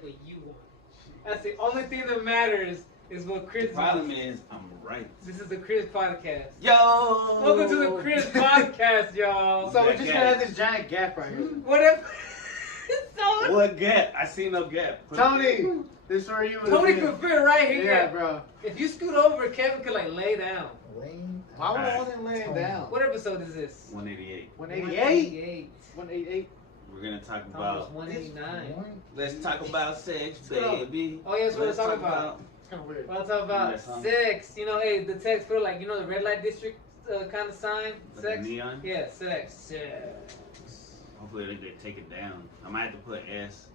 get what you want. That's the only thing that matters is what Chris. The problem is I'm right. This is the Chris podcast. Yo. Welcome to the Chris podcast, y'all. So we're just gonna have this giant gap right here. Whatever. So What gap? I see no gap. Tony, this is where you. Tony could fit right here. Yeah, bro. If you scoot over, Kevin could like lay down. Why would I want him laying down? What episode is this? 188. 188. 188. We're gonna talk Almost about. 189. Let's talk about sex, baby. Oh yes, what Let's to talk about? It's kind of weird. We'll talk about sex. You know, hey, the text for like, you know, the red light district kind of sign. Like Sex. a neon. Yeah, sex. Hopefully they take it down. I might have to put S.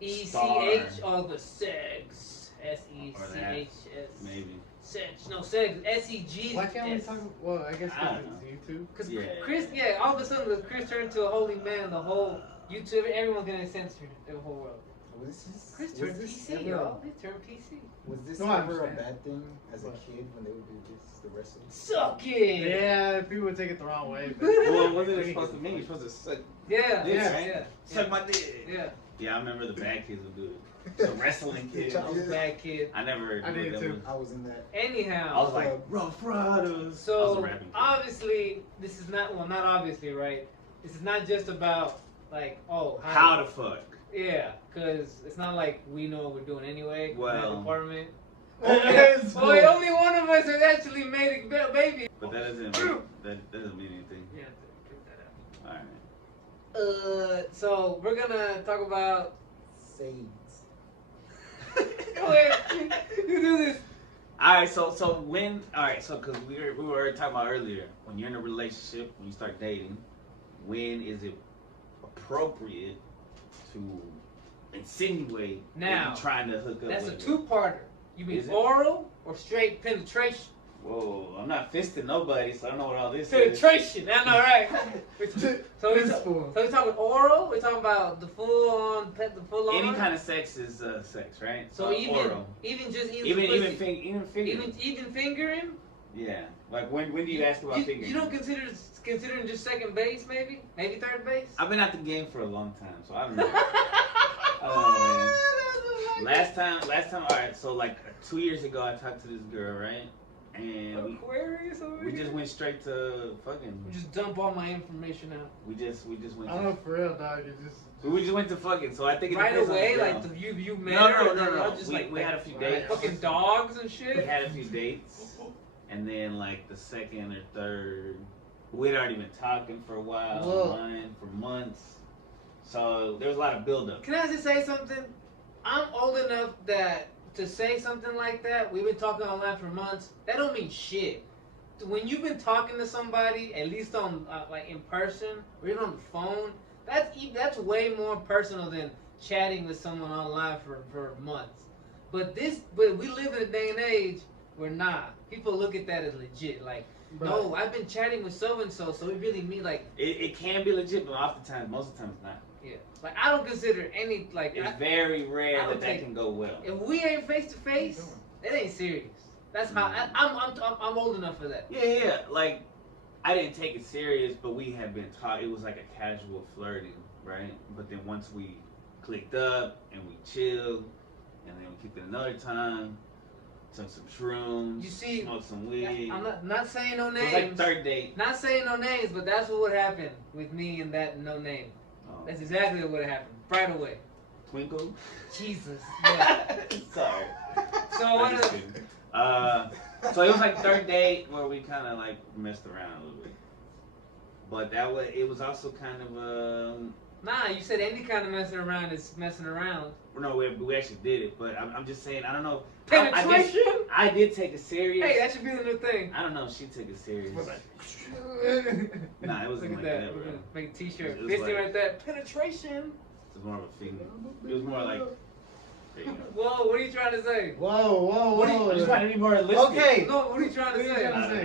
ECH or the Seggs. SECHS. Maybe. Sex. No, Seggs. SEG. Why can't we talk? Well, I guess I don't it's YouTube. Because Yeah. Chris, yeah, all of a sudden, Chris turned into a holy man. The whole YouTube, everyone's getting censored in the whole world. Chris turned PC, y'all. He turned PC. Was this No, I ever a understand. bad thing as a kid when they would do this, the wrestling? Suck it! Yeah, people would take it the wrong way. But Well, wasn't it supposed to mean? You're supposed to suck. Yeah, This, yeah, right? yeah. Suck my dick. Yeah. Yeah, I remember the bad kids would do it. The wrestling kids. I was a bad kid. I never. I knew did what too. that was. I was in that. Anyhow. I was like Rough Riders. I was a So rapping kid. obviously, this is not not obviously, right? This is not just about like How the fuck? yeah, because it's not like we know what we're doing anyway. in Well. that department. Yes, Only one of us has actually made a baby. But that doesn't mean anything. Yeah, pick that All right. up. So we're gonna talk about. Seggs. Go ahead, you do this. All right. So when? All right. So because we were already talking about earlier, when you're in a relationship, when you start dating, when is it appropriate to insinuate that Now, you're trying to hook up? That's a with her? two-parter. You mean Is it? oral or straight penetration? Whoa, I'm not fisting nobody, so I don't know what all this is. Penetration. I know, right? So Fist we're talking oral. We're talking about the full-on, the full-on. Any kind of sex is sex, right? So oral. even just even fingering. even fingering. Yeah. Like when do you ask about fingering? You don't considering just second base, maybe third base. I've been out the game for a long time, so I don't know. I don't know, man. Last time, all right. So like 2 years ago, I talked to this girl, right? And Aquarius over we here? just went straight to fucking. We just dump all my information out. We just went. I don't know for real, dog. You just. We just went to fucking. So I think it Right depends on away, the girl. like you met No, her. no, and no, then no. y'all just We had a few Right. dates. fucking dogs and We shit. had a few dates, and then like the second or third, we'd already been talking for a while, Whoa. for months. So there was a lot of buildup. Can I just say something? I'm old enough that to say something like that, we've been talking online for months. That don't mean shit. When you've been talking to somebody, at least on like in person or even on the phone, that's way more personal than chatting with someone online for months. But we live in a day and age where people look at that as legit. Like, no, I've been chatting with so and so, so it really means like It can be legit, but oftentimes, most of the time, it's not. yeah. Like I don't consider any like It's very rare I would that take- can go well. if we ain't face to face, it ain't serious. That's how I'm old enough for that. Yeah. Like, I didn't take it serious, but we had been taught. It was like a casual flirting, right? But then once we clicked up and we chilled, and then we kicked it another time, took some shrooms, You see, smoked some weed. I'm not saying no It was names. like third date. Not saying no names, but that's what would happen with me and that no name. Oh. That's exactly what would happen right away. Twinkle. Jesus. Yeah. Sorry. So I'm what? just kidding. So it was like third date where we kind of like messed around a little bit, but it was also kind of Nah, you said any kind of messing around is messing around. no, we actually did it, but I'm just saying I don't know. Penetration? I did take it serious. Hey, that should be the new thing. I don't know if she took it serious. Nah, it Look wasn't at like that. that, bro. We're gonna make a t-shirt. It was Fisting like- right there. Penetration. It was more of a thing. It was more like. There you go. Whoa, what are you trying to say? Whoa. I'm just trying to be more realistic. Okay. No, what are you trying to What are you say? trying to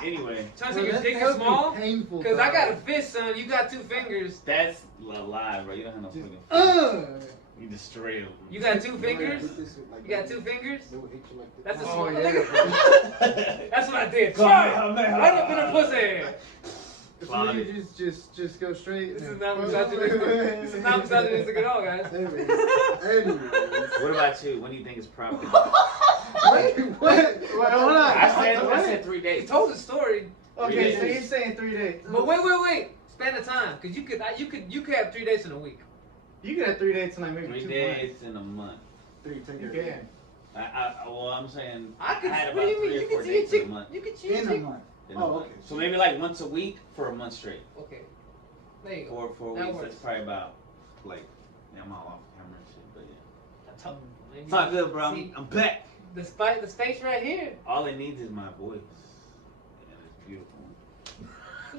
say? Anyway, Trying to say your dick is small? Painful. Because I got a fist, son. You got 2 fingers. that's a lie, bro. You don't have no fucking. You just straight. You got 2 fingers? You got 2 fingers? They would hate you like that. That's a Oh, small yeah, nigga. That's what I did. Right up in the pussy. So you just go straight. This is not misogynistic. This is not misogynistic at all, guys. Anyway. What about you? When do you think is proper? Wait, hold on. I said 3 He days. told the story, Okay, so 3 days. you're saying 3 days. but wait. Span of time, because you could have 3 days in a week. You could have 3 dates in like maybe 3 2 days months. in a month. Three, You take can. Well, I'm saying I could. had What about do you mean? 3 or You 4 could see a dates in a chick. month. You could see a In a chick. month. In a Oh, month. okay. So maybe like once a week for a month straight. Okay. There you go. 4 That weeks. works. That's probably about like. Yeah, I'm all off camera and shit, but yeah. I told- maybe- It's all good, bro. See, I'm back. the space right here. All it needs is my voice, and it's beautiful.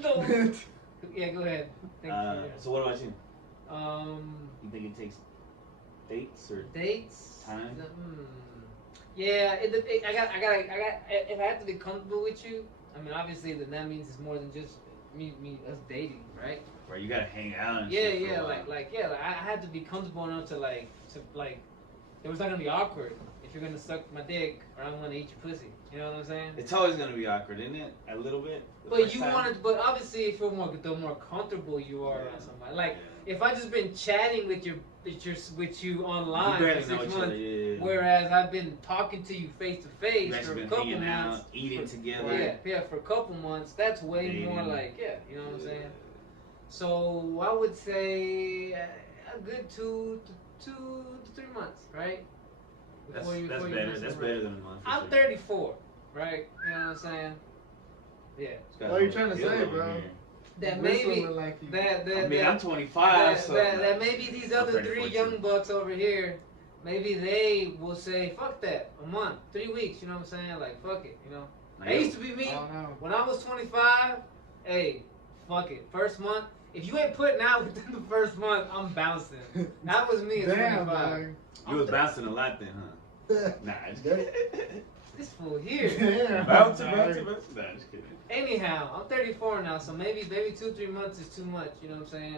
No. Yeah, go ahead. Thank you. So what about you? Um, You think it takes dates or dates. Time? Yeah, I got. If I have to be comfortable with you, I mean, obviously, then that means it's more than just me us dating, right? where you gotta hang out? And Yeah, shit for a yeah, while? I had to be comfortable enough to like, it was not gonna be awkward if you're gonna suck my dick or I'm gonna eat your pussy. You know what I'm saying? It's always gonna be awkward, isn't it? A little bit. the But first you time? wanted, but obviously, if you're the more comfortable you are Yeah. around somebody, like Yeah. if I just been chatting with you online You barely for know 6 each months, other. Yeah. whereas I've been talking to you face to face You for actually a been couple hanging months, out, eating for- together. yeah, for a couple months. That's way Dating. more like, you know what I'm saying? Yeah. So I would say a good 2 to 3 months, right? That's Before you better. mess That's around. better than a month. for I'm sure. 34, right? You know what I'm saying? Yeah. This guy's What are you over trying to here say, over bro? here. That Whistle maybe look like you. I mean, I'm 25, so that maybe these I'm other 34 three too. young bucks over here, maybe they will say, fuck that, a month, 3 weeks, you know what I'm saying? Like, fuck it, you know? Now, That used to be me. I don't know. When I was 25, hey, fuck it. First month, if you ain't putting out within the first month, I'm bouncing. That was me at Damn, 25. dog. you was bouncing a lot then, huh? Nah, just kidding. This fool here. Damn. bouncing. dog. Nah, just kidding. Anyhow, I'm 34 now, so maybe 2-3 months is too much, you know what I'm saying?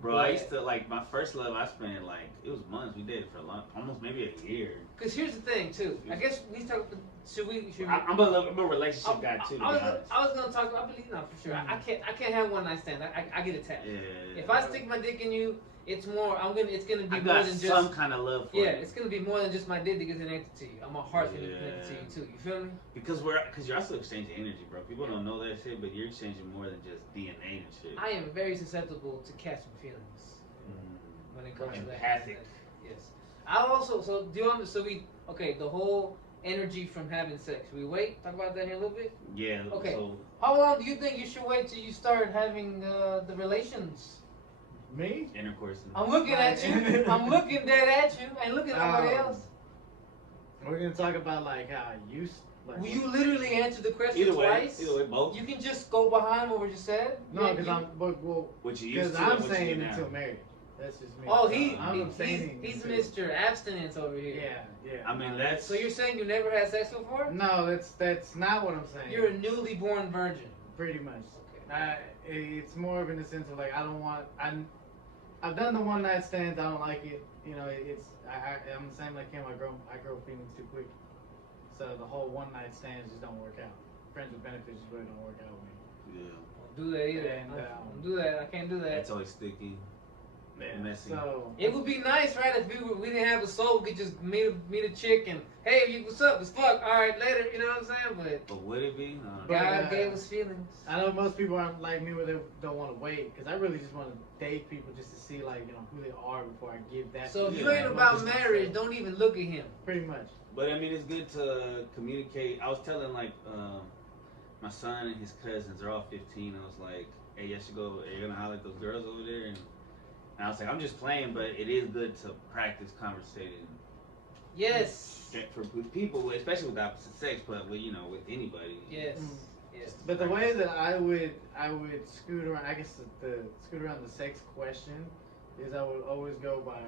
Bro, I used to like my first love. I spent like it was months. We dated for a long, almost maybe a year. Because here's the thing, too. I guess we talk, should we? I'm a relationship guy too. To I be was, honest. I was gonna talk. I believe no for sure. I can't have one night stand. I get attached. Yeah. If I stick my dick in you, it's more. It's gonna be I more got than some just. kind of love for Yeah, you. it's gonna be more than just my dick that gets connected to you. My heart's gonna be connected to you too. You feel me? Because you're also exchanging energy, bro. People don't know that shit, but you're exchanging more than just DNA and shit. I am very susceptible to catching feelings when it comes to that. Empathic. Yes. I also do you want so we the whole energy from having sex. Should we wait? Talk about that here a little bit. Yeah. Okay. So How long do you think you should wait till you start having the relations? Me? intercourse. I'm looking at you. I'm looking dead at you. I ain't looking at nobody else. We're gonna talk about like how I used. Like, Will you literally answer the question Either way, twice? both. You can just go behind what we just said. No, Yeah, because you- I'm. Well, What you used because to. I'm and what you saying do now. until married. That's just me. Oh, I'm abstaining he's until- Mr. Abstinence over here. Yeah, yeah. I mean, that's. So you're saying you never had sex before? No, that's not what I'm saying. You're a newly born virgin. Pretty much. Okay. It's more of in the sense of like I don't want. I've done the one night stands. I don't like it. You know, I'm the same like him. I grow feelings too quick. So the whole one night stands just don't work out. Friends with benefits just really don't work out with me. Yeah. Don't do that either. And, Don't do that. I can't do that. It's always sticky. Messy. So It would be nice, right, if we didn't have a soul, we could just meet a chick and, hey, what's up? It's fuck. All right, later. You know what I'm saying? But would it be? No. But, God gave us feelings. I know most people aren't like me where they don't want to wait because I really just want to date people just to see like who they are before I give that. So if Yeah, you ain't man. about Just- marriage, don't even look at him. Pretty much. But I mean, it's good to communicate. I was telling like my son and his cousins, they're all 15. I was like, hey, you should go. You're gonna holler at those girls over there, and I was like, I'm just playing, but it is good to practice conversating. Yes. With people, especially with the opposite sex, but with with anybody. Yes. Mm. Yes. But the way that I would scoot around, I guess the scoot around the sex question is I would always go by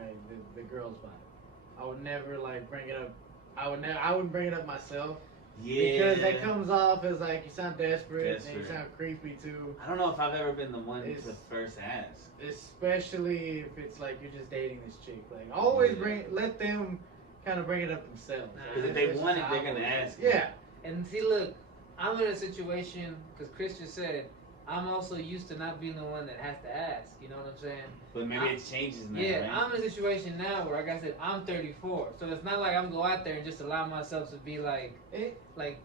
the girl's vibe. I would never like bring it up. I wouldn't bring it up myself Yeah. because that comes off as like you sound desperate and you Desperate. sound creepy too. I don't know if I've ever been the one It's- to first ask. Especially if it's like you're just dating this chick. Like always Yeah. let them kind of bring it up themselves. Because if they want it, they're gonna ask. Yeah. And see, look, I'm in a situation because Chris just said I'm also used to not being the one that has to ask. You know what I'm saying? But maybe it changes now, Yeah, right? I'm in a situation now where, like I said, I'm 34, so it's not like I'm go out there and just allow myself to be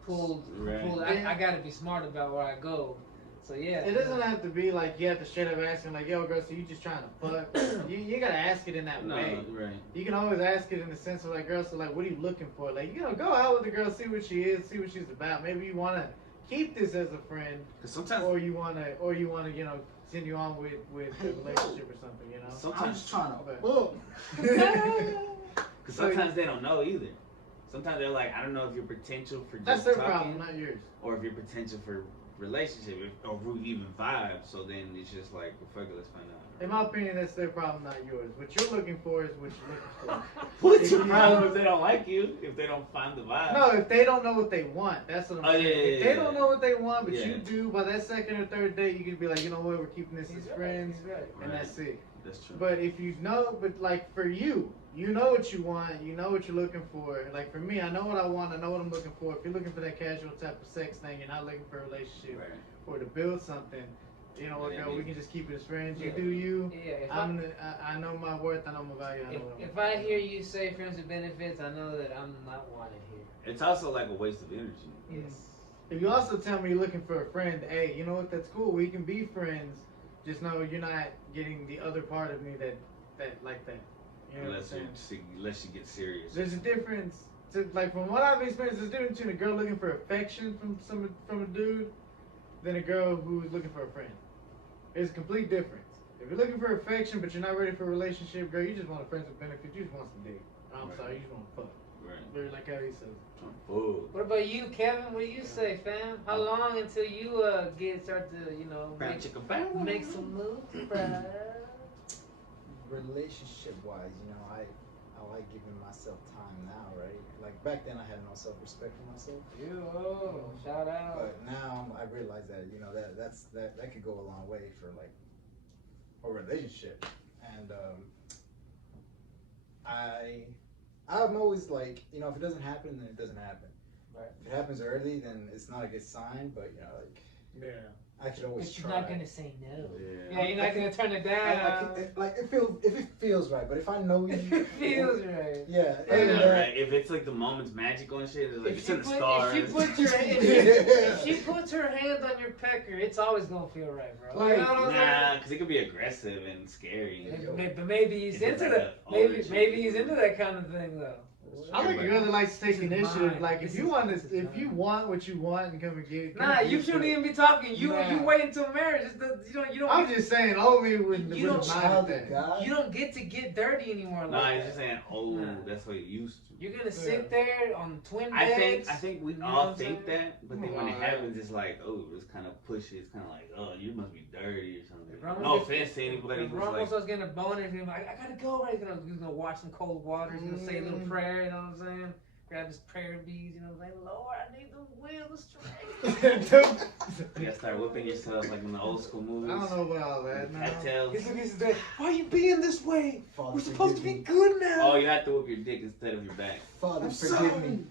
pulled. Right. I gotta be smart about where I go. So yeah. It doesn't have to be like you have to straight up ask him like, yo, girl, so you just trying to fuck? you gotta ask it in that No, way. right. You can always ask it in the sense of like, girl, so like, what are you looking for? Like, go out with the girl, see what she is, see what she's about. Maybe you wanna keep this as a friend, Sometimes, or you wanna, continue on with a relationship or something. You know. I'm sometimes, just trying to Okay. fuck. because sometimes they don't know either. Sometimes they're like, I don't know if you're potential for just That's their talking, problem, not yours. or if you're potential for relationship, or even vibe. So then it's just like, well, fuck it, let's find out. In my opinion, that's their problem, not yours. What you're looking for is what you're looking for. What's your problem if they don't like you? If they don't find the vibe? No, if they don't know what they want, that's what I'm saying. If they don't know what they want, but Yeah. you do, by that second or third date, you can be like, you know what, we're keeping this He's as right, friends, he's right. and Right. that's it. That's true. But if you know, like for you, you know what you want, you know what you're looking for. Like for me, I know what I want, I know what I'm looking for. If you're looking for that casual type of sex thing, you're not looking for a relationship Right. or to build something. You know what, Yeah, girl, yeah. we can just keep it as friends. You Yeah. do you. Yeah, if I know my worth, I know my value, I know what I'm if I hear you say friends with benefits, I know that I'm not wanted here. It's also like a waste of energy. Yes. If you also tell me you're looking for a friend, hey, you know what? That's cool. We can be friends. Just know you're not getting the other part of me that like that. You know what I'm saying? Unless you get serious. There's a difference. Like from what I've experienced, there's a difference between a girl looking for affection from a dude than a girl who's looking for a friend. It's a complete difference. If you're looking for affection but you're not ready for a relationship, girl, you just want a friends with benefits. You just want some dick. I'm Right. sorry, you just want to fuck. Right. Very like how he says. Oh. What about you, Kevin? What do you say, fam? How long until you start to Brown chicken fat. make some moves, bruh? Relationship wise, I like giving myself time now, right? Like back then I had no self respect for myself. Shout out. But now I realize that that could go a long way for like a relationship. And I'm always like, if it doesn't happen, then it doesn't happen. Right. If it happens early, then it's not a good sign. But Yeah. I could always But you're try. not gonna say no. Yeah. You're not gonna turn it down. If it feels right, but if I know you, It feels right. yeah. Yeah, right. If it's like the moment's magical and shit, it's like it's in the stars. If she puts her hand on your pecker, it's always gonna feel right, bro. Like, You know what I'm Nah, because it could be aggressive and scary. saying? But maybe he's If it's into like that. a older chick. Maybe he's into that kind of thing though. I like a girl that likes to take This is initiative. mine. Like This if you is- want this is if you mine. want what you want and come and get it. Nah, you shouldn't even be talking. You Nah. wait until marriage. You don't. I'm just saying, hold me with You don't the mind child thing. of God. You don't get to get dirty anymore. Nah, Like he's that. just saying, oh, Nah. that's what it used to. You're gonna sit there on twin I beds. think we You know all what I'm think saying? that, but then when it happens, it's like, oh, it's kind of pushy. It's kind of like, oh, you must be dirty or something. Ramos No gets- offense to anybody If who's Ramos like, starts getting a boner, he's like, I gotta go. Right, he's gonna watch some cold water. He's gonna say a little prayer. You know what I'm saying? Grab his prayer beads. You know what I'm saying? Lord, I need the will, the strength. you gotta start whipping yourself like in the old school movies. I don't know about all that. No. Cattails. He's looking at his dad. Why are you being this way? Father, We're supposed to be forgive me. good now. Oh, you have to whip your dick instead of your back. Father, I'm forgive sorry. me.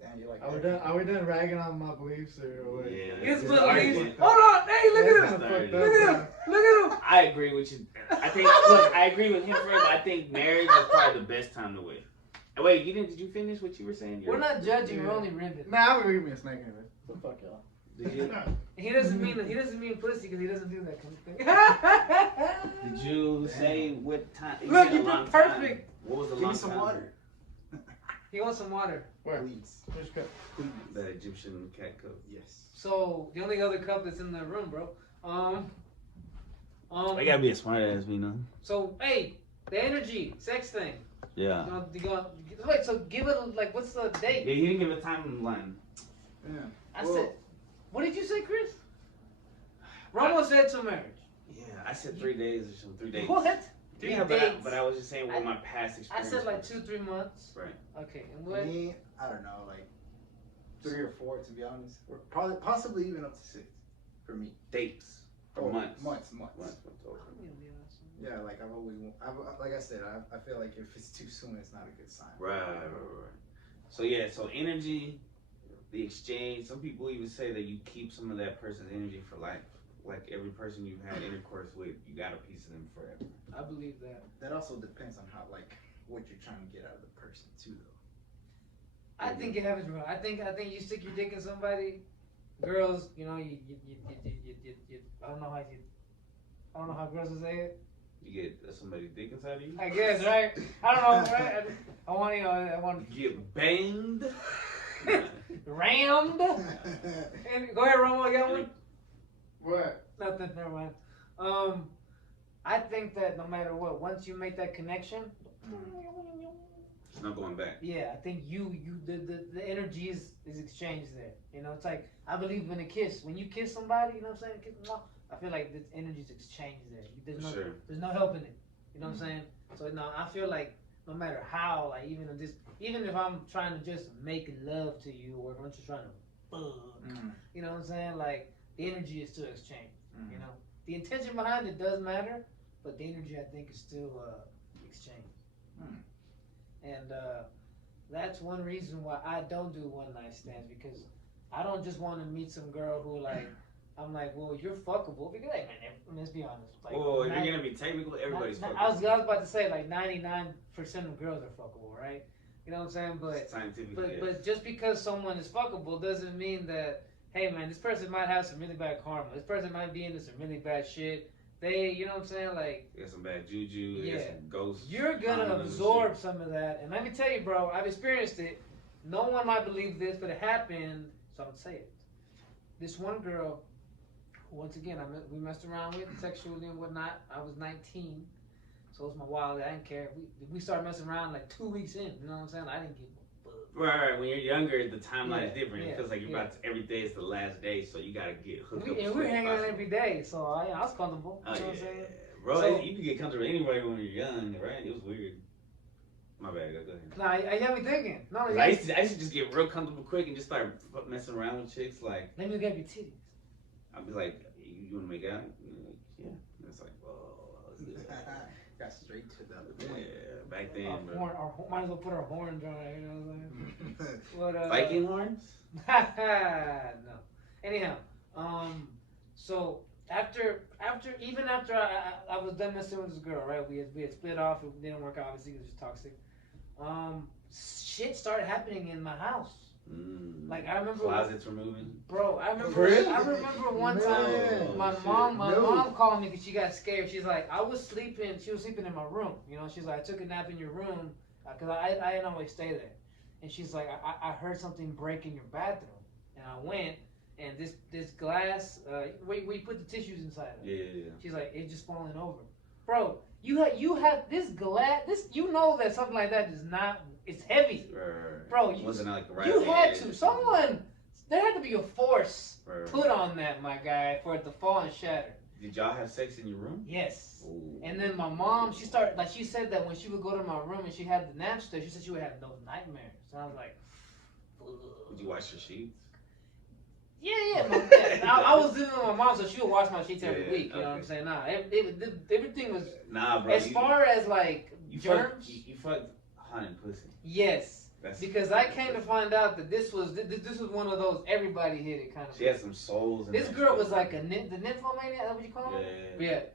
Damn, you're like Are we done ragging on my beliefs or what? Yeah. His it's beliefs. argument. Hold on. Hey, look That's at him. kinda fucked Look up, Look at bro. him. Look at him. I agree with you. I think. Look, I agree with him first. But I think marriage is probably the best time to wait. Wait, Did you finish what you were saying? We're not judging. We're only ribbing. Nah, I'm reading me a snake anyway. So fuck y'all. Did you? He doesn't mean pussy because he doesn't do that kind of thing. Did you say what time? Look, said you a long put time. perfect. What was the Give long me some time? water. He wants some water. Where? Please. Which cup? The Egyptian cat coat. Yes. So the only other cup that's in the room, bro. I gotta be a smart ass, you know. So hey, the energy, sex thing. Yeah. Wait, so give it like what's the Yeah, date? he didn't give a timeline. Yeah. I said, what did you say, Chris? Ramos said to marriage. Yeah, I said 3 days or something. 3 days. What? 3 Yeah, dates. but I was just saying what I- my past I experience. said like was. 2-3 months. Right. Okay, and what? Me, I don't know, like 3 or 4 to be honest. Or probably, possibly even up to 6 for me. Dates. Or Or months. Months. Months. Okay. Yeah, like like I said, I feel like if it's too soon, it's not a good sign. Right. So yeah, so energy. the exchange. Some people even say that you keep some of that person's energy for life. Like every person you've had intercourse with, you got a piece of them forever. I believe that. That also depends on how, like, what you're trying to get out of the person too, though. I think it happens, bro. I think you stick your dick in somebody, girls. You know, you I don't know how girls will say it. You get somebody's dick inside of you. I guess, right? I don't know, right? I want You get banged. rammed. And go ahead, Romo. You got one? What? Nothing. Never mind. I think that no matter what, once you make that connection, It's not going back. yeah, I think the energy is exchanged there. You know, it's like I believe in a kiss. When you kiss somebody, you know what I'm saying? I feel like the energy's exchanged there. There's no helping it. You know what I'm saying? So no, I feel like no matter how, like even if I'm trying to just make love to you, or if I'm just trying to fuck, you know what I'm saying? Like the energy is still exchanged. You know, the intention behind it does matter, but the energy I think is still exchanged. And that's one reason why I don't do one night stands, because I don't just want to meet some girl who like I'm like, well, you're fuckable, because hey man, let's be honest. Like, well, if you're gonna be technical, everybody's fuckable. I was about to say like 99% of girls are fuckable, right? You know what I'm saying? But scientifically, but just because someone is fuckable doesn't mean that hey man, this person might have some really bad karma. This person might be into some really bad shit. They, you know what I'm saying? Like, they got some bad juju, they got some ghosts. You're gonna absorb some of that. And let me tell you, bro, I've experienced it. No one might believe this, but it happened, so I'm gonna say it. This one girl, once again, we messed around with sexually and whatnot. I was 19, so it was my wild. I didn't care. We started messing around like 2 weeks in. You know what I'm saying? I didn't give a fuck. Right. When you're younger, the timeline is different. It feels like you're about to, every day is the last day, so you gotta get hooked up. And we were hanging out every day, so I was comfortable. You know what I'm saying? Bro, So, you can get comfortable with anybody when you're young, right? It was weird. My bad, go ahead. Nah, you got me thinking. No, I used to just get real comfortable quick and just start messing around with chicks. Like, let me grab your titties. I'd be like, you want to make out? Yeah. And it's like, whoa. Got straight to the point. Yeah, back then, bro. Might as well put our horns on it, you know what I'm saying? Viking horns? No. Anyhow, so after I was done messing with this girl, right? We had split off. It didn't work out, obviously, because it was toxic. Shit started happening in my house. Like I remember closets were moving. Bro, I remember one time my mom called me because she got scared. She's like, she was sleeping in my room. You know, she's like, I took a nap in your room because I didn't always stay there. And she's like, I heard something break in your bathroom, and I went, and this glass, where you put the tissues inside of it. Yeah. She's like, it's just falling over, bro. You had this glass. You know that something like that is not. It's heavy, bro. Wasn't like the right. You had to. There had to be a force put on that, my guy, for it to fall and shatter. Did y'all have sex in your room? Yes. Ooh. And then my mom, she said that when she would go to my room and she had the nap there, she said she would have those nightmares. And I was like, ugh. Would you wash your sheets? Yeah. I was living with my mom, so she would wash my sheets every week. You know what I'm saying? Nah, everything was. Nah, bro. As far as like germs. You fucked hunting pussy. Yes. Because I came to find out that this was one of those everybody hit it kind of. She had some souls. This girl was like the nymphomaniac. Is that what you call her? Yeah.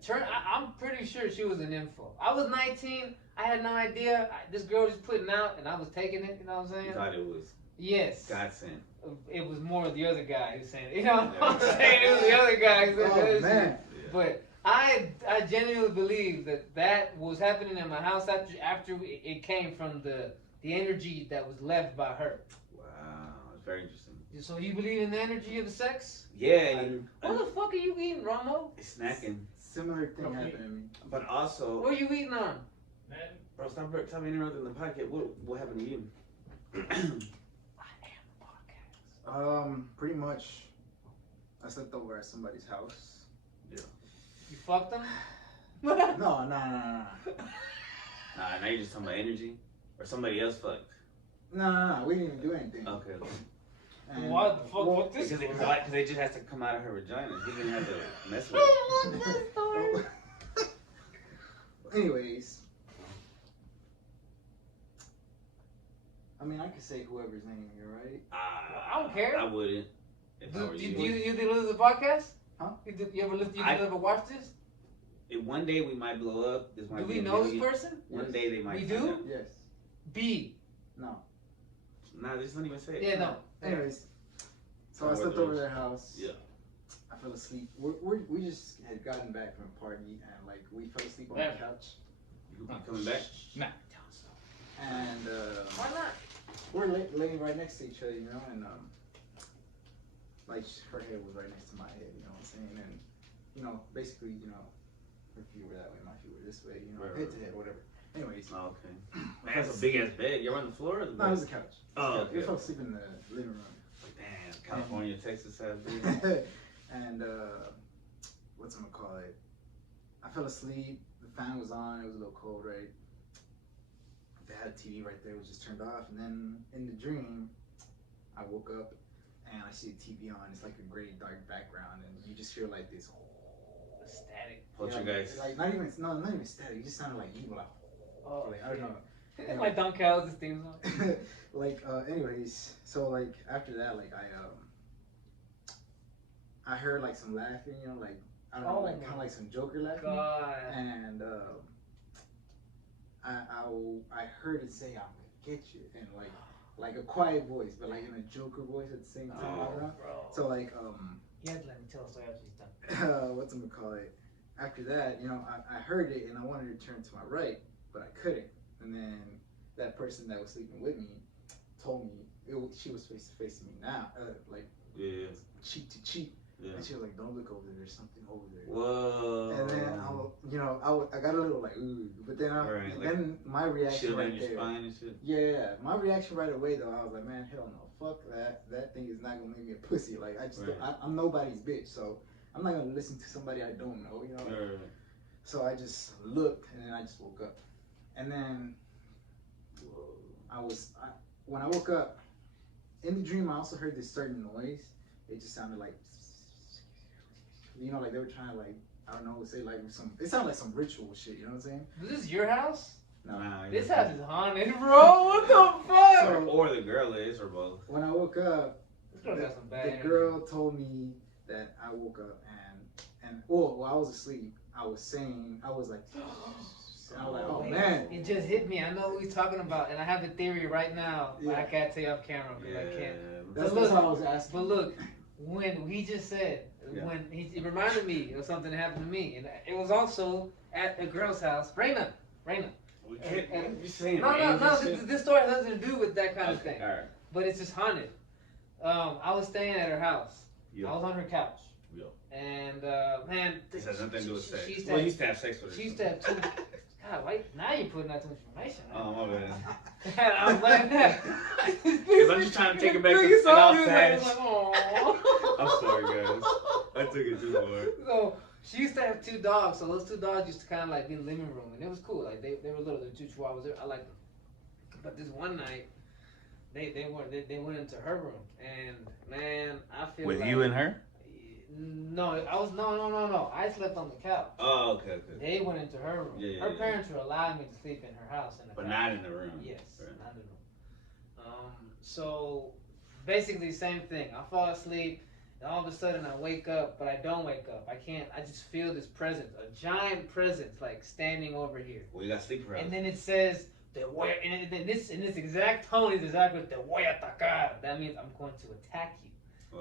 I'm pretty sure she was an nympho. I was 19. I had no idea. This girl was putting out, and I was taking it. You know what I'm saying? You thought it was. Yes. God sent. It was more the other guy who saying it. You know what I'm saying? It was the other guy who said Oh man. But I genuinely believe that was happening in my house after it came from the energy that was left by her. Wow, it's very interesting. So you believe in the energy of the sex? Yeah. What the fuck are you eating, Romo? Snacking. Similar thing happened to me. But also. What are you eating on? Man, bro, stop interrupting the podcast. What happened to you? I am the podcast. Pretty much, I slept over at somebody's house. Yeah. You fucked them? No. Nah, now you're just talking about energy? Or somebody else fucked? No, we didn't even do anything. Okay. And what the fuck? What this? Because it just has to come out of her vagina. He didn't have to mess with it. Anyways, I mean, I could say whoever's name here, right? I don't care. I wouldn't. If I were Do you. you listen to the podcast? Huh? You ever listen? You ever watch this? If one day we might blow up. This might Do be we a know this million. person? One day they might. We find do? out. Yes. B. No. Nah, this don't even say it. Yeah, no. Anyways, so I slept over their house. Yeah. I fell asleep. We just had gotten back from a party and like we fell asleep on the couch. You coming back? Nah. And Why not? we're laying right next to each other, you know, and like her head was right next to my head, you know what I'm saying? And you know, basically, you know, her feet were that way, my feet were this way, you know, Right, head right. to head, whatever. Anyways, Oh, okay. Man, that's a big ass bed. You're on the floor or the bed? no, it was a couch. Oh, We okay. fell asleep in the living room. Damn, California, Texas has big. And whatchamacallit? I fell asleep. The fan was on. It was a little cold, right? They had a TV right there. It was just turned off. And then in the dream, I woke up and I see the TV on. It's like a gray dark background, and you just feel like this. Static. Poltergeist. Like not even static. It just sounded like evil. Like, Oh, like I don't know. Like Don Callis' theme song. Like anyways, so like after that, like I heard like some laughing, you know, like I don't know, Oh like my kind of like some Joker laughing, God. and I heard it say I'm gonna get you, and like a quiet voice, but like in a Joker voice at the same time, Oh, you know? bro. So like You had to let me tell a story after she's done. whatchamacallit? After that, you know, I heard it and I wanted to turn to my right, but I couldn't, and then that person that was sleeping with me told me she was face to face to me now, like Yeah. cheek to cheek. Yeah. And she was like, "Don't look over there. There's something over there." Whoa. And then I got a little like, ooh, but then Right, like then my reaction Chill right down your there. spine and shit. Yeah, my reaction right away though, I was like, man, hell no, fuck that. That thing is not gonna make me a pussy. Like I just, Right. I'm nobody's bitch, so I'm not gonna listen to somebody I don't know, you know. Right. So I just looked and then I just woke up, and then when I woke up in the dream, I also heard this certain noise. It just sounded like, you know, like they were trying to like, I don't know, say like some. It sounded like some ritual shit. You know what I'm saying? This is your house? No. Nah, This yeah. house is haunted, bro. What the fuck? So- Or the girl is, or both. When I woke up, This girl got some bad the energy. girl told me that I woke up and while I was asleep, I was like, I was like, oh Wait, man. It just hit me. I know what he's talking about, and I have a theory right now, but I Yeah. can't tell you off camera because I can't. That's look, what I was asking. But look, when he just said, Yeah. it reminded me of something that happened to me, and it was also at a girl's house. Raina. You saying No, names and this, shit? this story has nothing to do with that kind of Okay, thing. alright. But it's just haunted. I was staying at her house. Yeah. I was on her couch. Yeah. And man, This has nothing to do with sex. She used Well, to you used to have sex with her. she used to have two. God, wait, now you're putting out too much information. Oh, my bad. I'm glad that. Because I'm just trying to take it back Look, to you saw and me, I it was was like, like, "Aw." I'm sorry, guys. I took it too far. So she used to have two dogs, so those two dogs used to kind of like be in the living room, and it was cool. Like they were little, they were two chihuahuas. I liked them. But this one night, they went into her room, and man, I feel With like, you and her? No, no. I slept on the couch. Oh, okay. They went into her room. Yeah, her yeah. parents were allowing me to sleep in her house in the But couch. not in the room. Yes, Right. not in the room. So basically, same thing. I fall asleep, and all of a sudden I wake up, but I don't wake up. I can't. I just feel this presence, a giant presence, like standing over here. Well, you got sleep paralysis. And then it says, "Te voy," and in this exact tone is exactly "Te voy a atacar." That means I'm going to attack you.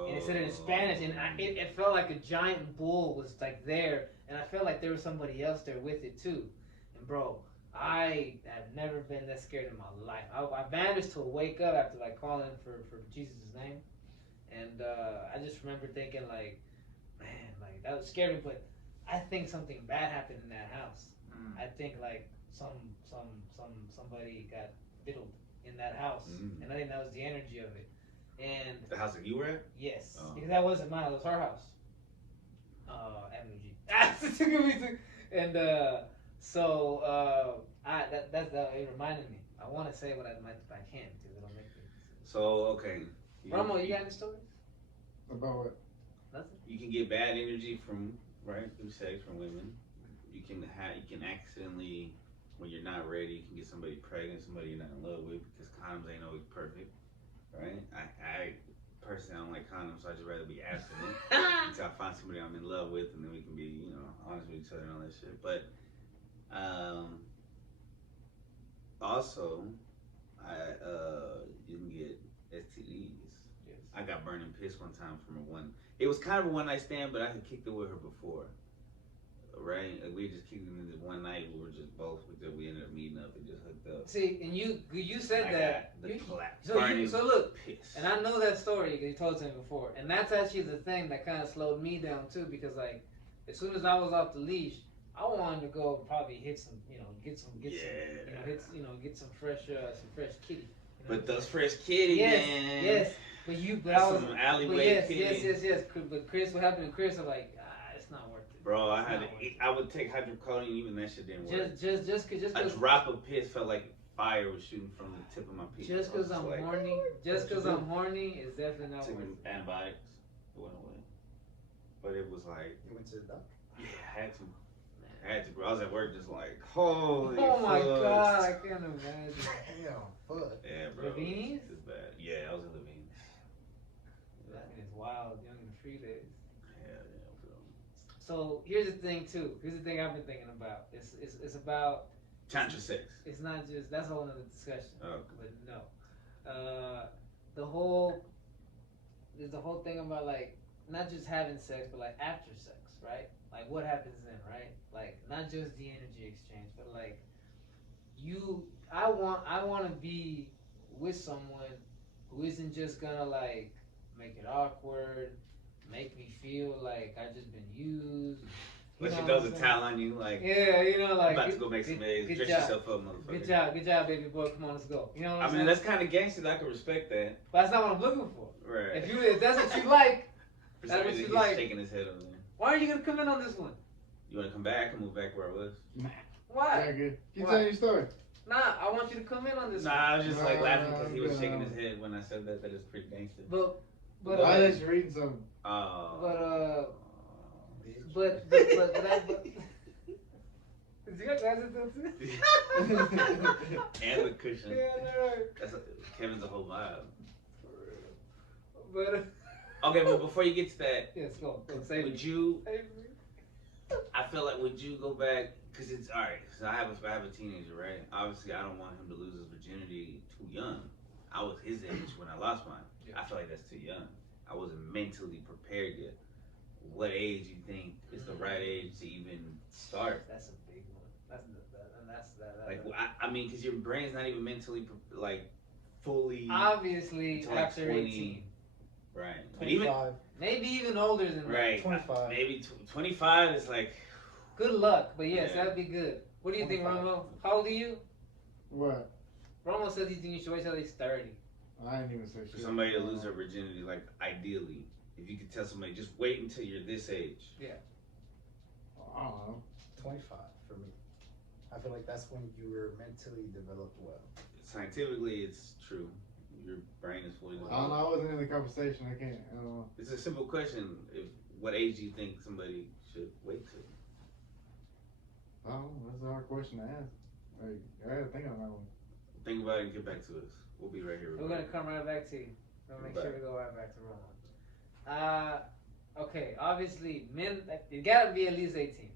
And it said it in Spanish, and it felt like a giant bull was like there, and I felt like there was somebody else there with it too. And bro, I have never been that scared in my life. I managed to wake up after like calling for Jesus' name, and I just remember thinking like, man, like that would scare me. But I think something bad happened in that house. I think like somebody got diddled in that house, and I think that was the energy of it. And the house that you were at? yes, Oh. because that wasn't mine. It was her house. Avenue G. And it reminded me. I want to say what I can't because it'll make me. So, okay. Romo, you got any stories? About what? Nothing. You can get bad energy from, right, through sex from women. You can accidentally, when you're not ready, you can get somebody pregnant, somebody you're not in love with, because condoms ain't always perfect, right? I personally I don't like condoms, so I just rather be abstinent until I find somebody I'm in love with, and then we can be, you know, honest with each other and all that shit. But also, you can get STDs. Yes. I got burning piss one time from a one. It was kind of a one night stand, but I had kicked it with her before. Right? Like we just kicked it in this one night. We were just both. We ended up meeting up and just hooked up. See, and you said I that. got the So look, piss. and I know that story because you told it to me before, and that's actually the thing that kind of slowed me down too, because like as soon as I was off the leash, I wanted to go probably hit some, get some, get some fresh kitty. But those fresh kitty, yes, man. Yes, but I was some alleyway kitty. Yes. But Chris, what happened to Chris? I'm like, it's not worth it. Bro, I would take hydrocodone, even that shit didn't work. Just a drop of piss felt like fire was shooting from the tip of my penis. Just because I'm horny, is definitely not worth it. Antibiotics, it went away. But it was like, You went to the doctor? yeah, I had to, bro. I was at work just like, holy oh my fuck. God, I can't imagine. Damn, fuck. Yeah, bro. Levine's? It's bad. Yeah, I was in Levine's. That is wild, young and free days. Yeah, bro. So here's the thing too. Here's the thing I've been thinking about. It's about Tantra sex. It's not just that's a whole other discussion. Oh. But no, there's the whole thing about like not just having sex, but like after sex, right? Like what happens then, right? Like not just the energy exchange, but like I want to be with someone who isn't just gonna like make it awkward, make me feel like I just been used. But she throws a towel on you, like, yeah, like, about to go make some eggs, dress yourself up, motherfucker. Good job, baby boy. Come on, let's go. You know what I'm saying? I mean, that's kind of gangster. I can respect that. But that's not what I'm looking for. Right. If that's what you like, that's what you he's like. shaking his head over there. Why are you gonna come in on this one? You want to come back and move back where I was? Why? Yeah, good. Keep telling your story. Nah, I want you to come in on this one. Nah, I was just like laughing because he was shaking his head when I said that. That is pretty gangster. But I was just reading something. But is you got glasses though too? And the cushion. Yeah, no. Kevin's a whole vibe. But okay, but before you get to that, yes, go. Would you? I feel like would you go back? Cause it's all right. So I have a teenager, right? Obviously, I don't want him to lose his virginity too young. I was his age when I lost mine. Yeah. I feel like that's too young. I wasn't mentally prepared yet. What age you think is the right age to even start? That's a big one. That's like I mean, because your brain's not even mentally like fully. Obviously, like after 20, 18. Right. Even maybe even older than right. 25. Maybe 25 is like. Good luck, but yes, that'd be good. What do you think, Romo? How old are you? What? Romo says you should wait till he's 30. I didn't even say shit. For somebody to lose their virginity, like ideally, if you could tell somebody, just wait until you're this age. Yeah. I don't know. 25 for me. I feel like that's when you were mentally developed well. Scientifically, it's true. Your brain is fully developed. I don't know. I wasn't in the conversation. I don't know. It's a simple question. What age do you think somebody should wait to? Oh, that's a hard question to ask. Like, I gotta think on that one. Think about it and get back to us. We'll be right here. We're gonna come right back to you. We're gonna make sure we go right back to Romo. Okay, obviously, men, it gotta be at least 18.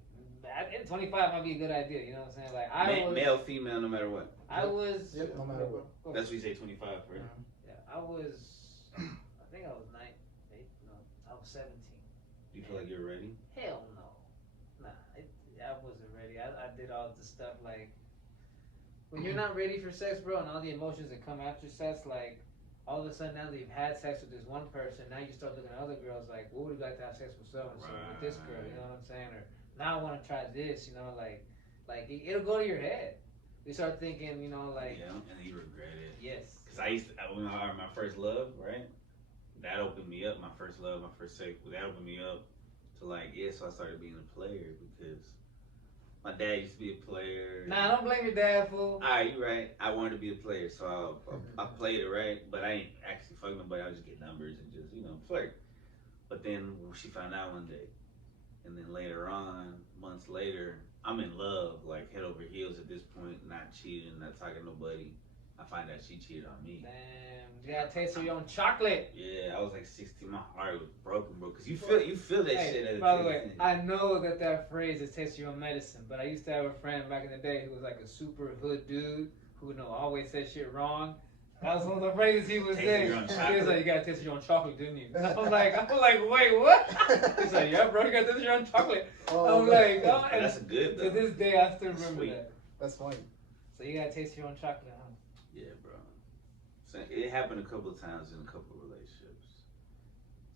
25 might be a good idea, you know what I'm saying? Like, male, female, no matter what. I was. Yep, no matter what. That's what you say, 25, right? Yeah, I think I was 17. Do you feel like you're ready? Hell no. Nah, I wasn't ready. I did all the stuff like, when you're not ready for sex, bro, and all the emotions that come after sex, like, all of a sudden now that you've had sex with this one person, now you start looking at other girls like, well, would you like to have sex with so-and-so, with this girl, you know what I'm saying? Or, now I want to try this, you know, like it'll go to your head. You start thinking, you know, like. Yeah, and you regret it. Yes. Because when I had my first love, right? That opened me up, my first love, my first sex, that opened me up to like, so I started being a player because my dad used to be a player. Nah, don't blame your dad, fool. Alright, you're right. I wanted to be a player, so I played it, right? But I ain't actually fucking nobody. I would just get numbers and just, flirt. But then she found out one day. And then later on, months later, I'm in love, like head over heels at this point, not cheating, not talking to nobody. I find out she cheated on me. Damn, you gotta taste your own chocolate. Yeah, I was like 16. My heart was broken, bro. Cause you feel that Hey, shit. As by the way, I know that phrase is taste your own medicine, but I used to have a friend back in the day who was like a super hood dude who always said shit wrong. That was one of the phrases he was saying. He was like, "You gotta taste your own chocolate, didn't you?" And I'm like, "Wait, what?" He's like, "Yeah, bro, you gotta taste your own chocolate." I'm like, "Oh," and that's good though. to this day, I still remember Sweet. that. That's funny. So you gotta taste your own chocolate, huh? Yeah, bro. So it happened a couple of times in a couple of relationships.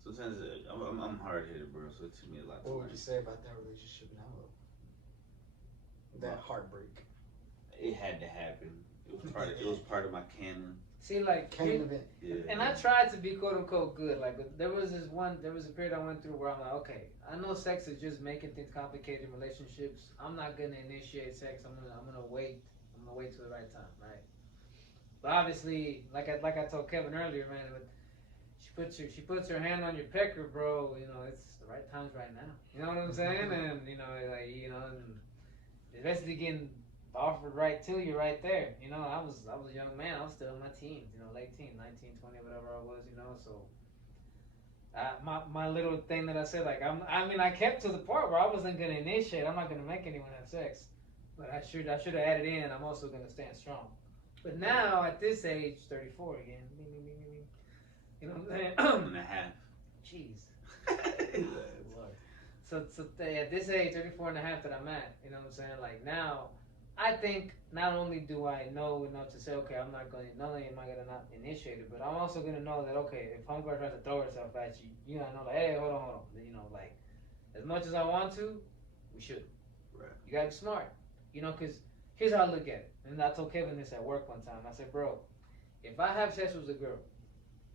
Sometimes I'm hard headed, bro. So it took me a lot. What would you say about that relationship now? That heartbreak. It had to happen. It was part of my canon. See, like, Yeah. and I tried to be quote unquote good. Like, but there was a period I went through where I'm like, okay, I know sex is just making things complicated in relationships. I'm not gonna initiate sex. I'm gonna wait. I'm gonna wait till the right time, right? But obviously, like I told Kevin earlier, man, she puts her hand on your pecker, bro. You know, it's the right time's right now. You know what I'm saying? And and it's basically getting offered right to you right there. You know, I was a young man. I was still in my teens, late teens, 19, 20, whatever I was, so my little thing that I said, like, I kept to the part where I wasn't going to initiate. I'm not going to make anyone have sex. But I should have added in, I'm also going to stand strong. But now, at this age, 34 again, you know what I'm saying? And a half. Jeez. Lord. So at this age, 34 and a half that I'm at, you know what I'm saying? Like, now, I think not only do I know enough to say, okay, not only am I going to not initiate it, but I'm also going to know that, okay, if homegirl tries to throw herself at you, I know, like, hey, hold on. Like, as much as I want to, we should. Right. You got to be smart, because here's how I look at it. And I told Kevin this at work one time. I said, bro, if I have sex with a girl,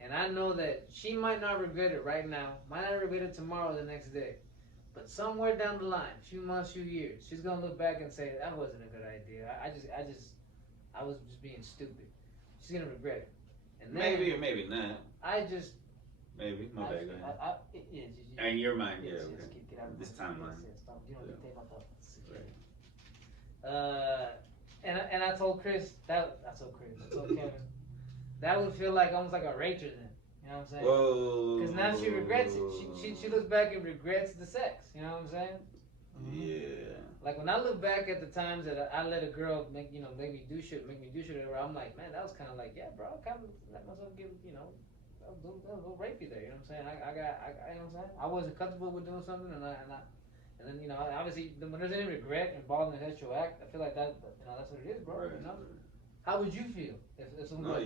and I know that she might not regret it right now, might not regret it tomorrow or the next day, but somewhere down the line, few months, few years, she's gonna look back and say, that wasn't a good idea. I was just being stupid. She's gonna regret it. And then, maybe or maybe not. Maybe. My bad. Go ahead. In your mind, yeah. Okay. Get out of this timeline. Stop. You don't dictate my thoughts. Right. And I told Kevin, that would feel like almost like a rager then. You know what I'm saying? Whoa. Because now she regrets it. She looks back and regrets the sex. You know what I'm saying? Yeah. Like when I look back at the times that I let a girl make me do shit, where I'm like, man, that was kind of like, yeah, bro, I kind of let myself get, that was a little rapey there. You know what I'm saying? I you know what I'm saying? I wasn't comfortable with doing something, and then obviously when there's any regret involved in a sexual act, I feel like that's what it is, bro. Right. How would you feel if someone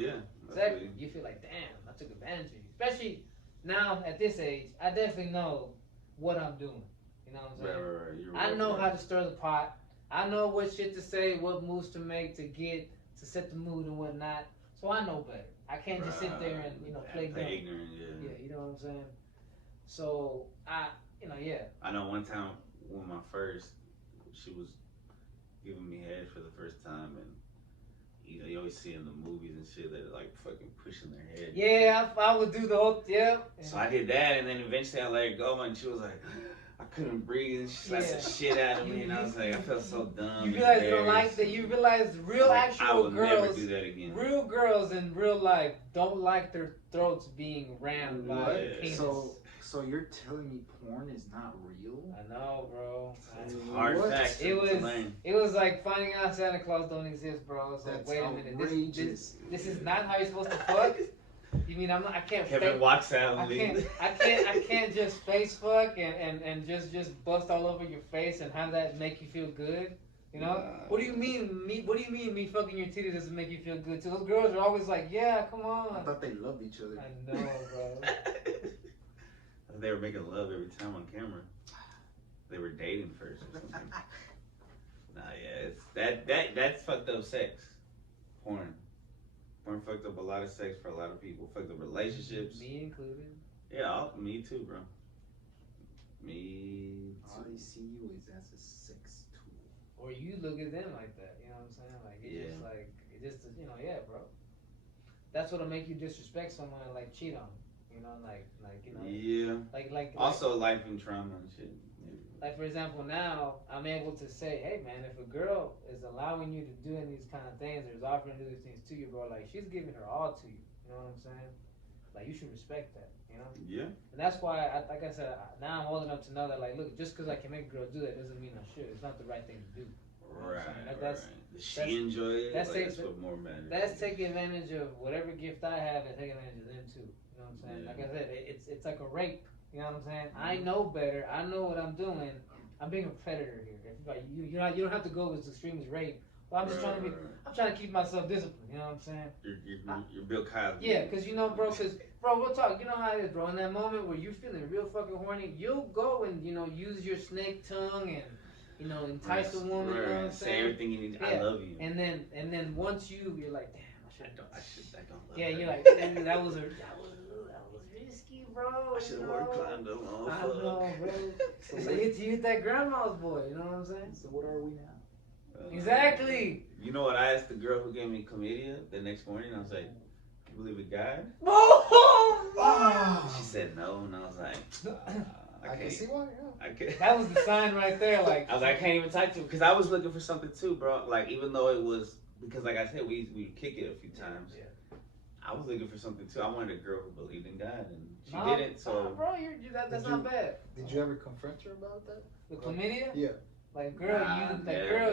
sex, you feel like, damn, I took advantage of you. Especially now at this age, I definitely know what I'm doing. You know what I'm saying? Right. I know how to stir the pot. I know what shit to say, what moves to make to set the mood and whatnot. So I know better. I can't just sit there and play dumb. Ignorant, yeah. Yeah, you know what I'm saying? So I know one time when she was giving me head for the first time, and you always see in the movies and shit that like fucking pushing their head. Yeah, I would do the whole So I did that, and then eventually I let her go, and she was like, I couldn't breathe, and she slapped the shit out of me, and I was like, I felt so dumb. You realize you don't like that. You realize real actual I will girls, never do that again. Real girls in real life don't like their throats being rammed by a penis. So you're telling me porn is not real? I know, bro. It's a hard fact to learn. It was like finding out Santa Claus don't exist, bro. It's like, That's wait a minute, outrageous. this is not how you're supposed to fuck. You mean I can't? Kevin walks out and leaves. I can't just face fuck and just bust all over your face and have that make you feel good. You know? What do you mean me fucking your titty doesn't make you feel good? So those girls are always like, yeah, come on. I thought they loved each other. I know, bro. They were making love every time on camera. They were dating first or something. That's fucked up sex. Porn fucked up a lot of sex for a lot of people. Fucked up relationships. Me included. Yeah, me too, bro. Me too. All they see you is as a sex tool. Or you look at them like that. You know what I'm saying? Like it's just yeah, bro. That's what'll make you disrespect someone and cheat on them. Yeah. Also, life and trauma and shit. like for example, now I'm able to say, hey man, if a girl is allowing you to do these kind of things or is offering to do these things to you, bro, like she's giving her all to you. You know what I'm saying? Like you should respect that. You know? Yeah. And that's why, like I said, now I'm old enough to know that, like, look, just because I can make a girl do that doesn't mean I should. It's not the right thing to do. Right. That's Does she enjoy it? That's, that's what more matters. That's taking advantage of whatever gift I have and taking advantage of them too. You know what I'm saying? Yeah. Like I said, it's like a rape. You know what I'm saying? I know better. I know what I'm doing. I'm being a predator here. Like you don't have to go as extreme as rape. But I'm just trying to be. I'm trying to keep myself disciplined. You know what I'm saying? You're Bill Cosby. Yeah, because you know, bro. Because bro, we'll talk. You know how it is, bro. In that moment where you're feeling real fucking horny, you'll go and use your snake tongue and entice a woman. You know what I'm saying? Say everything you need. I love you. And then once you're like, damn, I don't love yeah, her. you're like, that was risky, bro. I should have worn condom. Oh, I know, bro. So you hit that grandma's boy. You know what I'm saying? So what are we now? Exactly. You know what? I asked the girl who gave me chlamydia the next morning. I was like, "You believe in God?" Oh, She said no, and I was like, I can see why. Yeah. I can't. that was the sign right there. Like I was like, I can't even talk to him because I was looking for something too, bro. Like even though it was because, like I said, we kick it a few times. Yeah. I was looking for something too. I wanted a girl who believed in God, and she Nah, didn't. So, nah, bro, that's not bad. Did you ever confront her about that? The chlamydia? Yeah. Like, girl,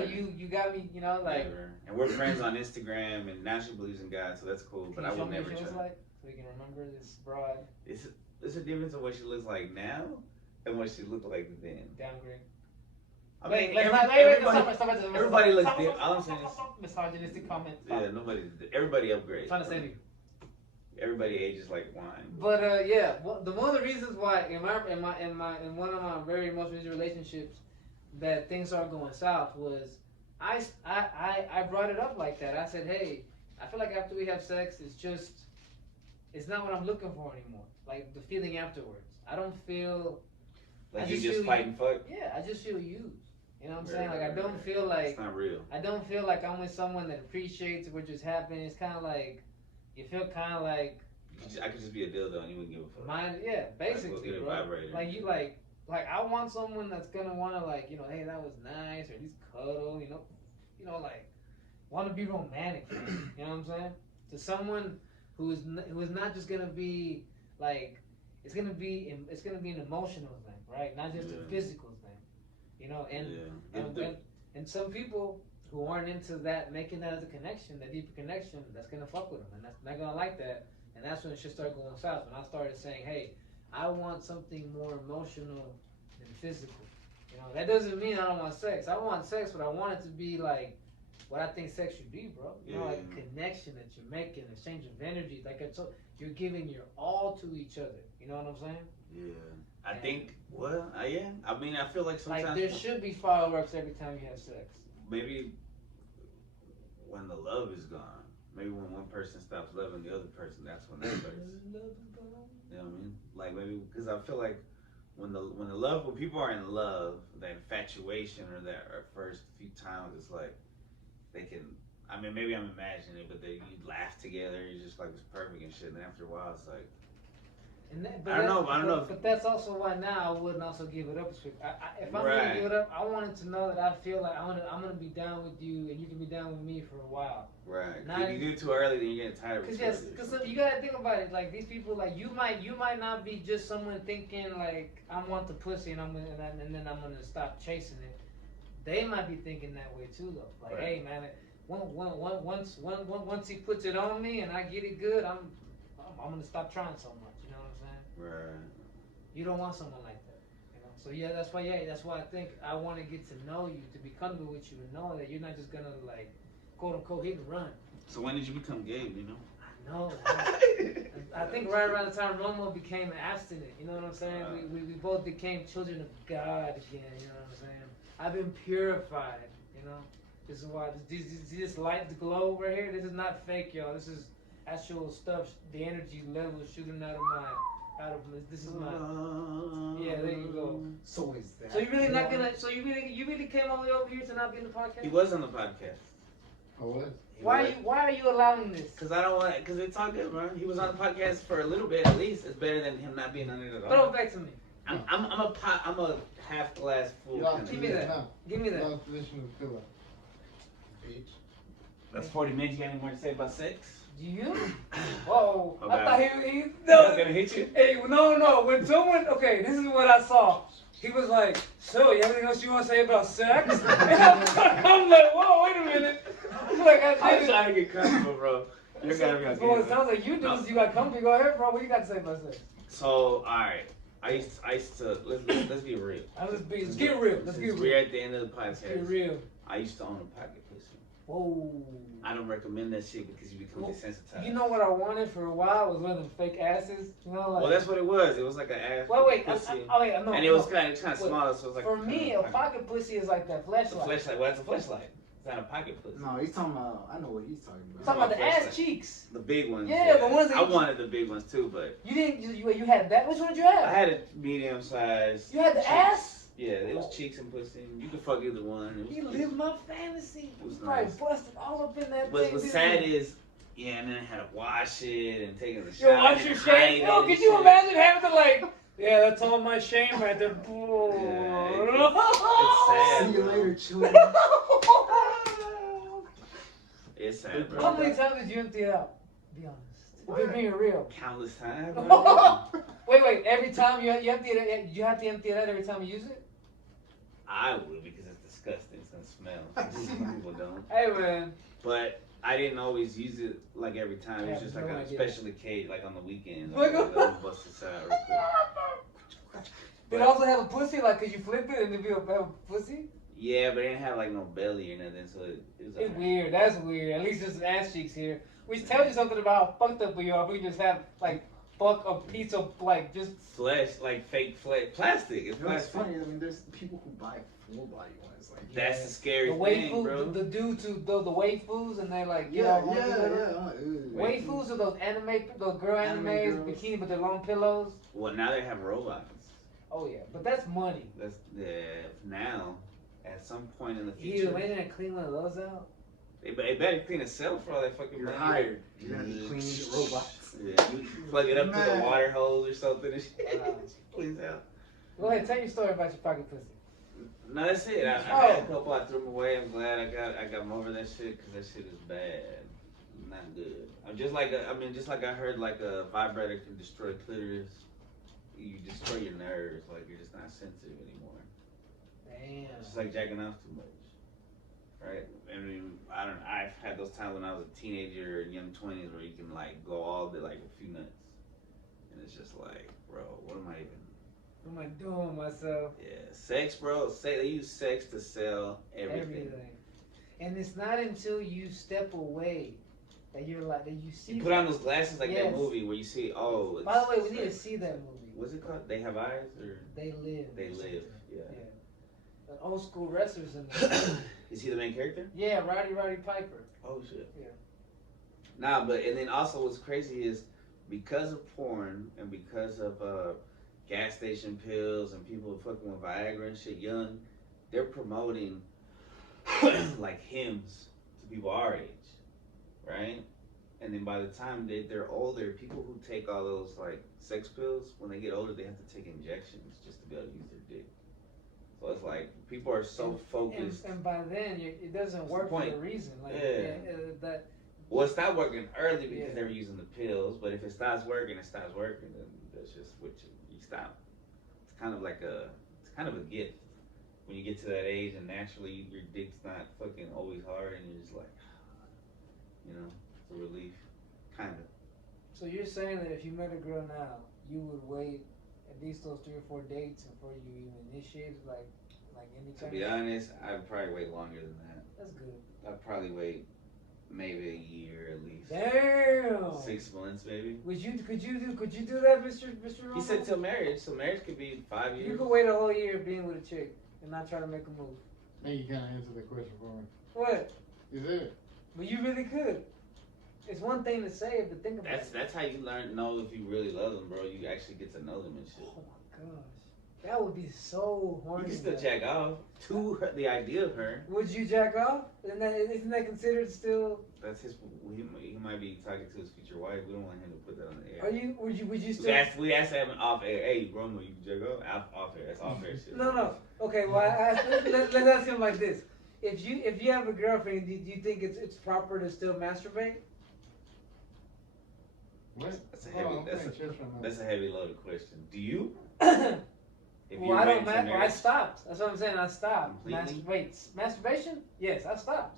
you got me, like. never. And we're friends on Instagram, and now she believes in God, so that's cool. But I Can you would show me never what she try. looks like? So we can remember this broad It's a difference of what she looks like now and what she looked like then. downgrade. I mean, Stop. everybody looks different. All I'm saying is, misogynistic comment. yeah, everybody upgrades. I'm trying to save you. Everybody ages like wine. But yeah, one of the reasons why in one of my very most recent relationships that things started going south was I brought it up like that. I said, hey, I feel like after we have sex, it's not what I'm looking for anymore. Like the feeling afterwards, I don't feel like you just fight and fuck. Yeah, I just feel used. You know what I'm saying? Like I don't feel like it's not real. I don't feel like I'm with someone that appreciates what just happened. It's kind of like you feel kind of like I could just be a dildo and you wouldn't give a fuck. mine. Yeah, basically, Like, bro. vibrator. Like you like I want someone that's gonna wanna like hey, that was nice, or at least cuddle. Like want to be romantic. You know what I'm saying? To someone who is not just gonna be like it's gonna be an emotional thing, right? Not just a physical thing. And some people who aren't into that, making that as a connection, that deeper connection, that's gonna fuck with them, and that's not gonna like that. And that's when it should start going south. When I started saying, hey, I want something more emotional than physical. That doesn't mean I don't want sex. I want sex, but I want it to be like what I think sex should be, bro. Like a connection that you're making, exchange of energy. Like you're giving your all to each other. You know what I'm saying? Yeah. I think, yeah. I mean, I feel like sometimes... Like, there should be fireworks every time you have sex. Maybe when the love is gone. Maybe when one person stops loving the other person, that's when that starts. You know what I mean? Like, maybe... Because I feel like when people are in love, the infatuation or that first few times, it's like, they can... I mean, maybe I'm imagining it, but you laugh together, you're just like, it's perfect and shit. And then after a while, it's like... I don't know. But that's also why now I wouldn't also give it up as quick. If I'm gonna give it up, I wanted to know that I feel like I'm gonna be down with you, and you can be down with me for a while. Right. If you do it too early, then you're getting tired of it. Because you gotta think about it. Like these people, like you might not be just someone thinking like I want the pussy, and then I'm gonna stop chasing it. They might be thinking that way too, though. Like, hey man, once he puts it on me and I get it good, I'm gonna stop trying so much. Right. You don't want someone like that, So that's why I think I want to get to know you, to be comfortable with you, and know that you're not just gonna like, quote unquote, hit and run. So when did you become gay? I know. I think right around the time Romo became abstinent. You know what I'm saying? We both became children of God again. You know what I'm saying? I've been purified. This is why this light, the glow right here. This is not fake, y'all. This is actual stuff. The energy level shooting out of this is my yeah. There you go. So is that? So you really not gonna? So you really came all the way over here to not be in the podcast? He was on the podcast. Oh, what? Why are you allowing this? Because I don't want. Because it's all good, bro. He was on the podcast for a little bit at least. It's better than him not being on it at all. Throw it back to me. I'm a half glass full. You're Kind Give me that. Give me that. You're position of pillow. Bitch. That's 40 minutes. You got any more to say about sex? Do you? Whoa. Okay. I thought he I'm no. gonna hit you. Hey, no. When someone, okay, this is what I saw. He was like, so, you have anything else you want to say about sex? And I'm like, whoa, wait a minute. I'm like, I'm I did trying to get comfortable, bro. You gotta be Well, it okay. sounds like you do. You got comfy. Go ahead, bro. What you got to say about sex? So, alright. I used to let's be real. Let's get real. Let's get Since real. we're at the end of the Let's get podcast. real. I used to own a pocket pussy. Whoa. I don't recommend that shit because you become Well, desensitized. You know what I wanted for a while was one of them fake asses. You know, like. Well, that's what it was. It was like an ass Wait. pussy. No. And it was kind of small, so it was like. For me, a pocket pussy is like that It's a flashlight. flashlight. Well, it's a flashlight. It's not a pocket pussy. No, he's talking about. I know what he's talking about. Talking about the Flashlight. ass cheeks. The big ones. Yeah, the ones that I you- wanted the big ones too, but You didn't. You had that. Which one did you have? I had a medium size. You had the cheeks. ass. Yeah, it was cheeks and pussy. You could fuck either one. It was You cute. lived my fantasy. It was You probably nice. busted all up in that But thing. what's didn't sad you? is, yeah, and then I had to wash it and take the Yo, shower. wash and your hide shame. it Yo, and could you shit. imagine having to like? Yeah, that's all my shame right there. It's sad. See you bro. later, children. It's sad, bro. How many times did you empty it out? Be honest. If you're being real. Countless times. bro. Wait. Every time you empty it, you have to empty it out every time you use it. I would because it's disgusting. It's gonna smell. Some people don't. Hey man. But I didn't always use it like every time. It was Yeah, just no like on a idea. special occasion, like on the weekends. Like- Like, let me bust this out real quick. Did it also have a pussy? Like, could you flip it and it'd be have a pussy? Yeah, but it didn't have like no belly or nothing, so it was It's alright. weird. That's weird. At least there's ass cheeks here. Which tells you something about how fucked up we are. We can just have like fuck a piece of like just. Flesh, like fake flesh, plastic. It's You know what's plastic. funny? I mean, there's people who buy full body ones. Like, That's the scary The thing, waifus, bro. the dudes who the waifus, and they like yeah. I'm like, Ew. Waifus are those those girl Anime animes, girls. bikini, but they're long pillows. Well, now they have robots. Oh yeah, but that's money. That's now. At some point in the You future, imagine I clean one of those out. they better clean itself for all that fucking You're money. hired. You're gonna be cleaning the robots. Yeah, you plug it up to the Man. water hose or something and shit. Wow. Cleans out. Go ahead, tell your story about your pocket pussy. No, that's it. I had a couple. I threw them away. I'm glad I got them over that shit because that shit is bad, not good. I'm just like I heard like a vibrator can destroy clitoris. You destroy your nerves. Like you're just not sensitive anymore. Damn. It's just like jacking off too much, right? I mean, I've had those times when I was a teenager and young 20s where you can like go all day like a few nuts, and it's just like, bro, what am I even? What am I doing with myself? Yeah, sex, bro. They use sex to sell everything. And it's not until you step away that you're like that you see. You put on those glasses like Yes. that movie where you see, oh. It's By the way, we need to sex. see that movie. What's it called? They Have Eyes or They Live. They or Live? something. Yeah. An old school wrestlers in there. Is he the main character? Yeah, Roddy Piper. Oh shit. Yeah. Nah, and then also what's crazy is because of porn and because of gas station pills and people fucking with Viagra and shit young, they're promoting like hymns to people our age, right? And then by the time they're older, people who take all those like sex pills, when they get older, they have to take injections just to be able to use their dick. So it's like people are so focused. And by then, it doesn't work for a reason. Like, that. Well, it stopped working early because Yeah. they were using the pills, but if it stops working, it stops working, then that's just what you stop. It's kind of a gift when you get to that age and naturally your dick's not fucking always hard and you're just like, it's a relief, kind of. So you're saying that if you met a girl now, you would wait at least those 3 or 4 dates before you even initiate, like any To kind be of. honest, I'd probably wait longer than that. That's good. I'd probably wait maybe a year at least. Damn. 6 months maybe. Could you do that, Mr. He Romo? said till marriage, so marriage could be 5 years. You could wait a whole year being with a chick and not try to make a move. I think you kind of answered the question for me. What? You said. But you really could. It's one thing to say it, but think about it. That's how you know if you really love them, bro. You actually get to know them and shit. Oh my gosh. That would be so You horny. can still though. jack off to her, the idea of her. Would you jack off? Isn't that considered still? That's his. He might be talking to his future wife. We don't want him to put that on the air. Are you? Would you We still? asked him off air. Hey, Romo, you can check out off air. That's off air shit. No. Okay. Well, let's ask him like this: if you have a girlfriend, do you think it's proper to still masturbate? What? That's a Hold on, heavy. I'm That's playing chess right now. That's a heavy loaded question. Do you? If Well, I ready don't. for Well, I marriage? stopped. That's what I'm saying. I stopped. Completely? Masturbation? Yes, I stopped.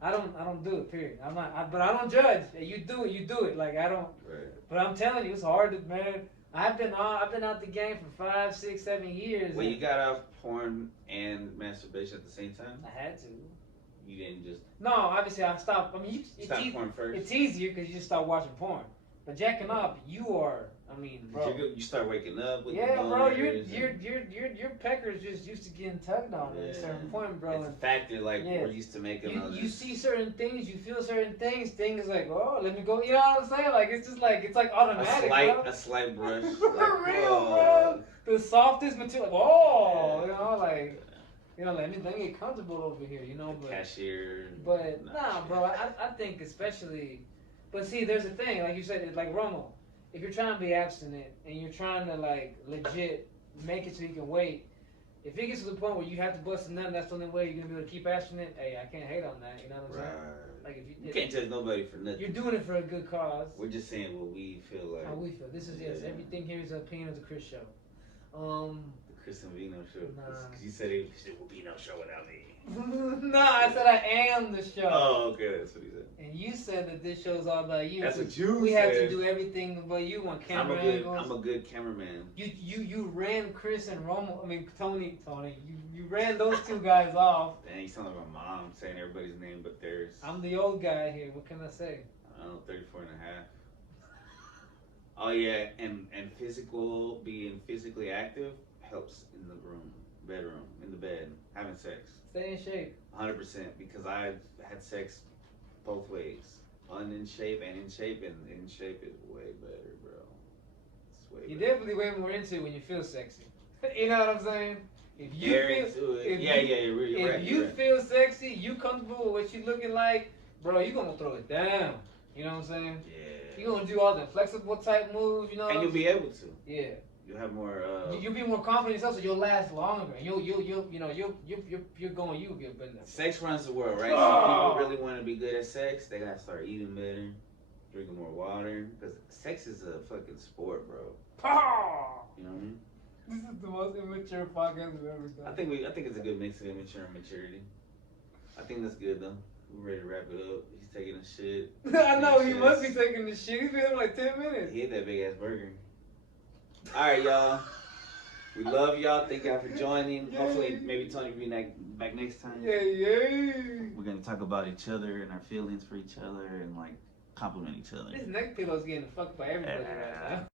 I don't do it. Period. I'm not. But I don't judge. You do it. You do it. Like I don't. Right. But I'm telling you, it's hard to man. I've been out the game for 5, 6, 7 years. Well, you got off porn and masturbation at the same time. I had to. You didn't just No, obviously I stopped. I mean, stop porn first. it's easier because you just start watching porn. But jacking off, you are. I mean, bro. You start waking up with Yeah, the bro. boners Your peckers just used to getting tugged on at a certain point, bro. It's a factor like Yeah. we're used to making. You see certain things, you feel certain things. Things like, oh, let me go. You know what I'm saying? Like it's just like it's like automatic, bro. a slight brush. For like, real, oh. bro. The softest material. Like, oh, you know, like. You know, let me get comfortable over here, you know, but Cashier. but nah, bro, I think especially, but see, there's a thing, like you said, it's like Romo, if you're trying to be abstinent and you're trying to like legit make it so you can wait, if it gets to the point where you have to bust a nut, that's the only way you're gonna be able to keep abstinent. Hey, I can't hate on that, you know what I'm Right. saying? Like if You can't judge nobody for nothing. you're doing it for a good cause. We're just saying what we feel like. How we feel. This is yes, Yeah. everything here is an opinion of the Chris show. The Chris and Vino show. Nah. Because you said it would be no show without me. No, I said I am the show. Oh, okay, that's what he said. And you said that this show's all about you. That's what you We said. have to do everything the way you want. Camera angles. I'm a good cameraman. You ran Chris and Romo. I mean Tony. You ran those two guys off. And you sound like my mom saying everybody's name but theirs. I'm the old guy here. What can I say? I don't know, 34 and a half. Oh yeah, and being physically active helps in the bedroom, in the bed, having sex. Stay in shape. 100% because I've had sex both ways, in shape, and in shape is way better, bro. It's way You're better. definitely way more into it when you feel sexy. You know what I'm saying? If you Very feel, into it. if Yeah, you- you're really if right. you you're right. feel sexy, you comfortable with what you looking like, bro, you gonna throw it down. You know what I'm saying? Yeah. You gonna do all the flexible type moves. You know. And you'll be able to. Yeah. You'll have more. You'll be more confident in yourself, so you'll last longer. You're going. You'll get better. Sex runs the world, right? Oh. So people really want to be good at sex. They gotta start eating better, drinking more water, because sex is a fucking sport, bro. You know what I mean? This is the most immature podcast we've ever done. I think it's a good mix of immature and maturity. I think that's good though. We're ready to wrap it up. He's taking a shit. I know he Yes. must be taking the shit. He's been here for like 10 minutes. He ate that big ass burger. All right, y'all. We love y'all. Thank y'all for joining. Yay. Hopefully, maybe Tony will be back next time. Yeah. We're gonna talk about each other and our feelings for each other and like compliment each other. This neck pillow's getting fucked by everybody right now.